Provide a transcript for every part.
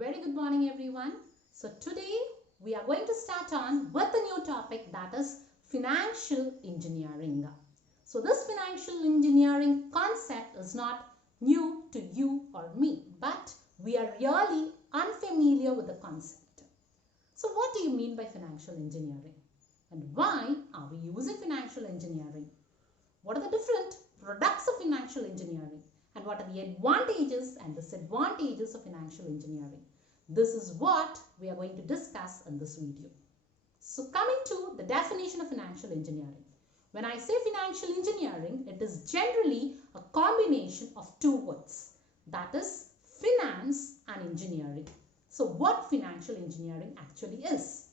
Very good morning everyone. So today we are going to start on with a new topic, that is financial engineering. So this financial engineering concept is not new to you or me, but we are really unfamiliar with the concept. So what do you mean by financial engineering? And why are we using financial engineering? What are the different products of financial engineering? And what are the advantages and disadvantages of financial engineering? This is what we are going to discuss in this video. So coming to the definition of financial engineering. When I say financial engineering, it is generally a combination of two words. That is finance and engineering. So what financial engineering actually is?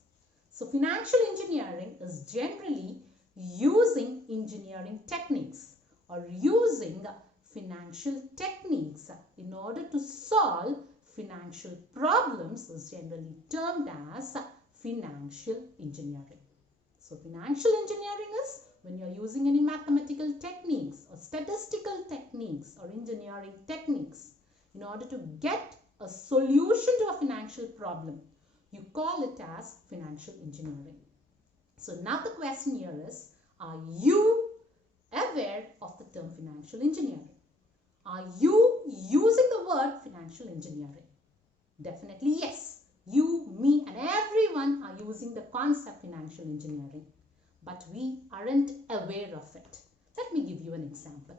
So financial engineering is generally using engineering techniques or using financial techniques in order to solve financial problems is generally termed as financial engineering. So financial engineering is when you are using any mathematical techniques or statistical techniques or engineering techniques in order to get a solution to a financial problem. You call it as financial engineering. So now the question here is, are you aware of the term financial engineering? Are you using the word financial engineering? Definitely yes. You, me and everyone are using the concept financial engineering. But we aren't aware of it. Let me give you an example.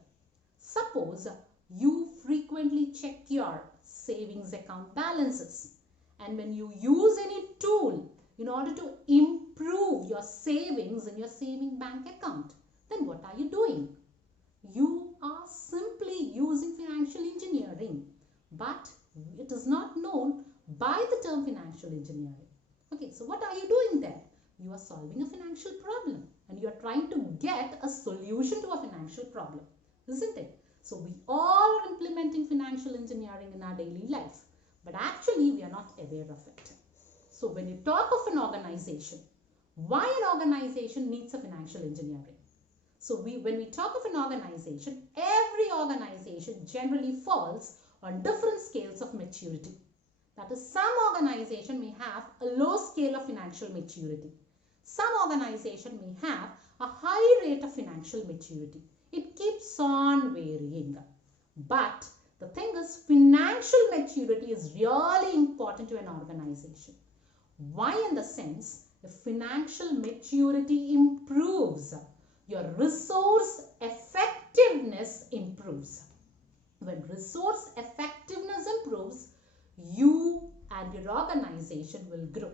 Suppose you frequently check your savings account balances. And when you use any tool in order to improve your savings in your saving bank account, then what are you doing? You are simply using financial engineering, but it is not known by the term financial engineering. Okay, so what are you doing there? You are solving a financial problem and you are trying to get a solution to a financial problem, isn't it? So we all are implementing financial engineering in our daily life, but actually we are not aware of it. So when you talk of an organization, why an organization needs a financial engineering? So when we talk of an organization, every organization generally falls on different scales of maturity. That is, some organization may have a low scale of financial maturity. Some organization may have a high rate of financial maturity. It keeps on varying. But the thing is, financial maturity is really important to an organization. Why? In the sense, if financial maturity improves, your resource effectiveness improves. When resource effectiveness improves, you and your organization will grow.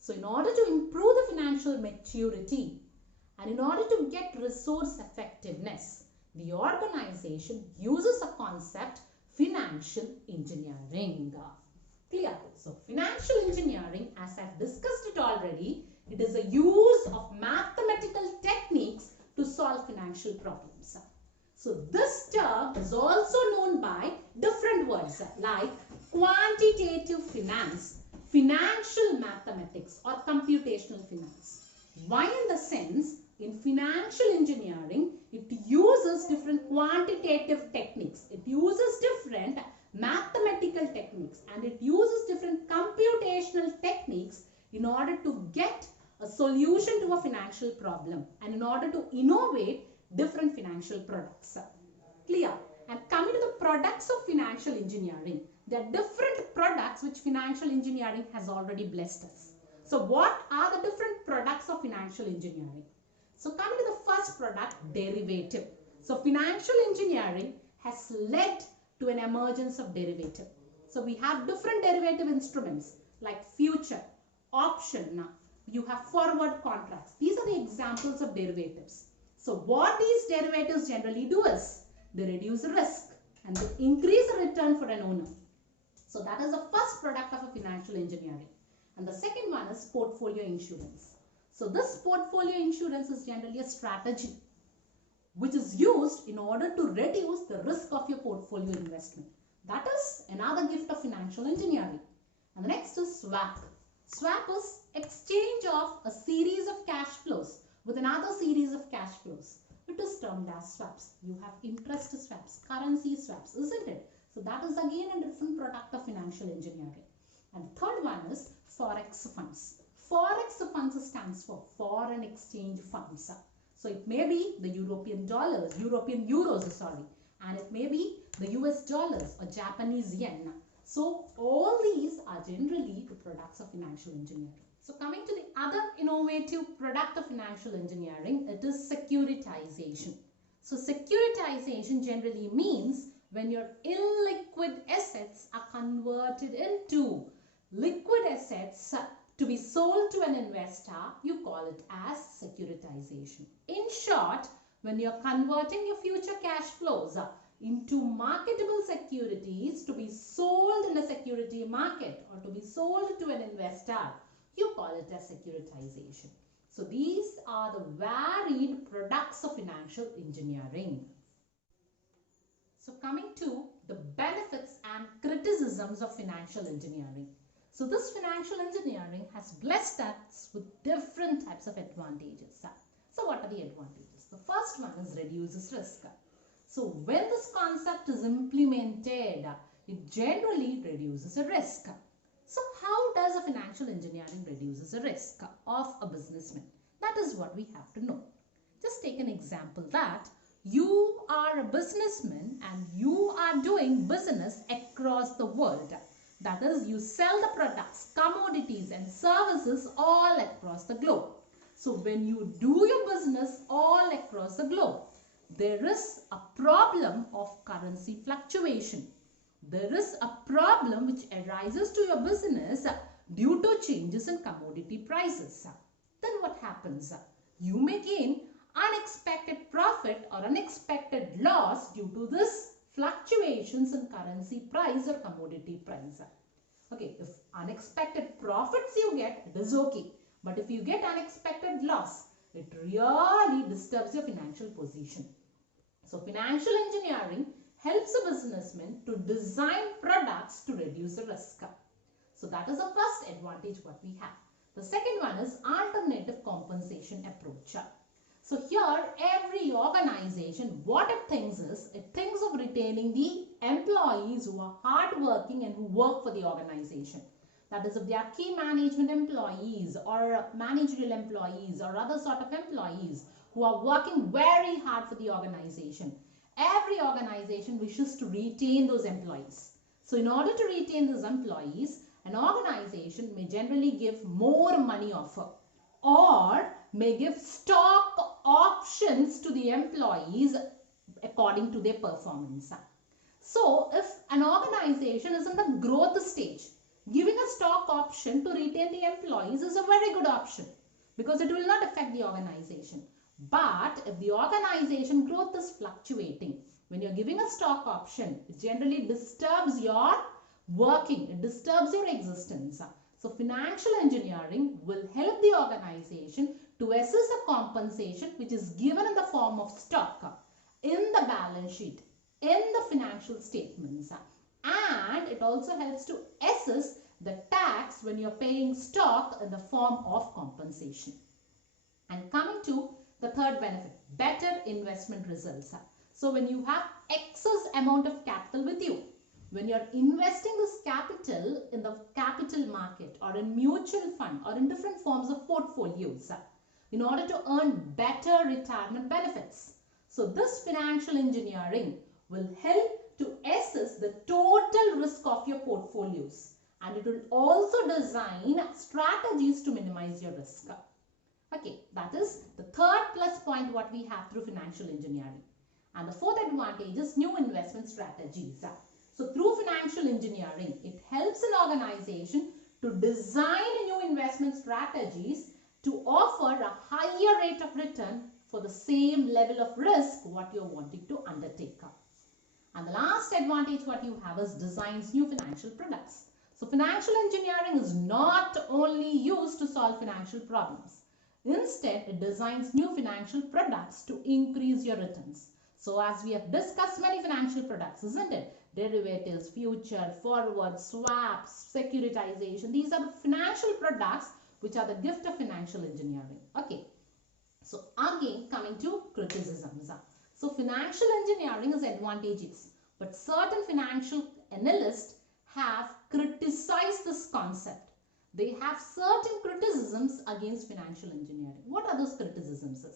So in order to improve the financial maturity and in order to get resource effectiveness, the organization uses a concept, financial engineering. Clear? So financial engineering, as I've discussed it already, it is a use of mathematical techniques to solve financial problems. So this term is also known by different words like quantitative finance, financial mathematics or computational finance. Why? In the sense, in financial engineering, it uses different quantitative techniques. It uses different mathematical techniques and it uses different computational techniques in order to get a solution to a financial problem and in order to innovate different financial products. Clear? And coming to the products of financial engineering, there are different products which financial engineering has already blessed us. So what are the different products of financial engineering? So coming to the first product, derivative. So financial engineering has led to an emergence of derivative. So we have different derivative instruments like future, option, you have forward contracts. These are the examples of derivatives. So what these derivatives generally do is, they reduce the risk and they increase the return for an owner. So that is the first product of a financial engineering. And the second one is portfolio insurance. So this portfolio insurance is generally a strategy which is used in order to reduce the risk of your portfolio investment. That is another gift of financial engineering. And the next is swap. Swap is exchange of a series of cash flows with another series of cash flows. It is termed as swaps. You have interest swaps, currency swaps, isn't it? So that is again a different product of financial engineering. And the third one is Forex Funds. Forex Funds stands for foreign exchange funds. So it may be the European euros, sorry, and it may be the US dollars or Japanese yen. So all these are generally the products of financial engineering. So coming to the other innovative product of financial engineering, it is securitization. So securitization generally means when your illiquid assets are converted into liquid assets to be sold to an investor, you call it as securitization. In short, when you're converting your future cash flows into marketable securities to be sold in a security market or to be sold to an investor, you call it as securitization. So these are the varied products of financial engineering. So coming to the benefits and criticisms of financial engineering. So this financial engineering has blessed us with different types of advantages. So what are the advantages? The first one is reduces risk. So when this concept is implemented, it generally reduces a risk. So how does a financial engineering reduces the risk of a businessman? That is what we have to know. Just take an example that you are a businessman and you are doing business across the world. That is, you sell the products, commodities and services all across the globe. So when you do your business all across the globe, there is a problem of currency fluctuation. There is a problem which arises to your business due to changes in commodity prices. Then what happens? You may gain unexpected profit or unexpected loss due to this fluctuations in currency price or commodity price. Okay, if unexpected profits you get, it is okay. But if you get unexpected loss, it really disturbs your financial position. So financial engineering helps a businessman to design products to reduce the risk. So that is the first advantage what we have. The second one is alternative compensation approach. So here every organization, what it thinks is, it thinks of retaining the employees who are hardworking and who work for the organization. That is, if they are key management employees or managerial employees or other sort of employees who are working very hard for the organization. Every organization wishes to retain those employees. So in order to retain those employees, an organization may generally give more money offer or may give stock options to the employees according to their performance. So if an organization is in the growth stage, giving a stock option to retain the employees is a very good option because it will not affect the organization. But if the organization growth is fluctuating, when you're giving a stock option, it generally disturbs your working, it disturbs your existence. So financial engineering will help the organization to assess a compensation which is given in the form of stock in the balance sheet, in the financial statements, and it also helps to assess the tax when you're paying stock in the form of compensation. And coming to the third benefit, better investment results. So when you have excess amount of capital with you, when you're investing this capital in the capital market or in mutual fund or in different forms of portfolios in order to earn better retirement benefits. So this financial engineering will help to assess the total risk of your portfolios, and it will also design strategies to minimize your risk. Okay, that is the third plus point what we have through financial engineering. And the fourth advantage is new investment strategies. So through financial engineering, it helps an organization to design new investment strategies to offer a higher rate of return for the same level of risk what you're wanting to undertake. And the last advantage what you have is designs new financial products. So financial engineering is not only used to solve financial problems. Instead, it designs new financial products to increase your returns. So as we have discussed many financial products, isn't it? Derivatives, future, forward, swaps, securitization. These are the financial products which are the gift of financial engineering. Okay. So again, coming to criticisms. So financial engineering is advantageous, but certain financial analysts have criticized this concept. They have certain criticisms against financial engineering. What are those criticisms?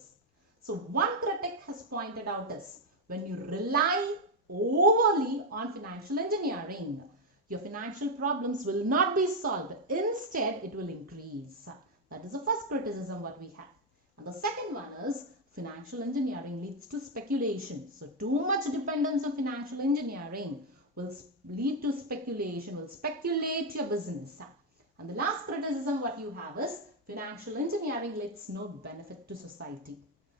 So one critic has pointed out is when you rely overly on financial engineering, your financial problems will not be solved. Instead, it will increase. That is the first criticism what we have. And the second one is financial engineering leads to speculation. So too much dependence on financial engineering will lead to speculation, will speculate your business. And the last criticism what you have is financial engineering leads no benefit to society.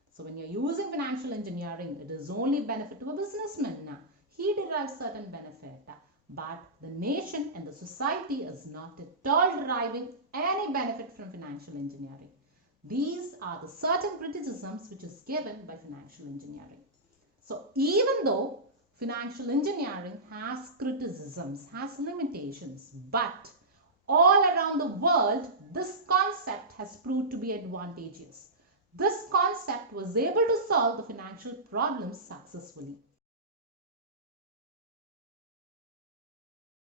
So when you're using financial engineering, it is only benefit to a businessman. He derives certain benefit, but the nation and the society is not at all deriving any benefit from financial engineering. These are the certain criticisms which is given by financial engineering. So even though financial engineering has criticisms, has limitations, but all around the world, this concept has proved to be advantageous. This concept was able to solve the financial problems successfully.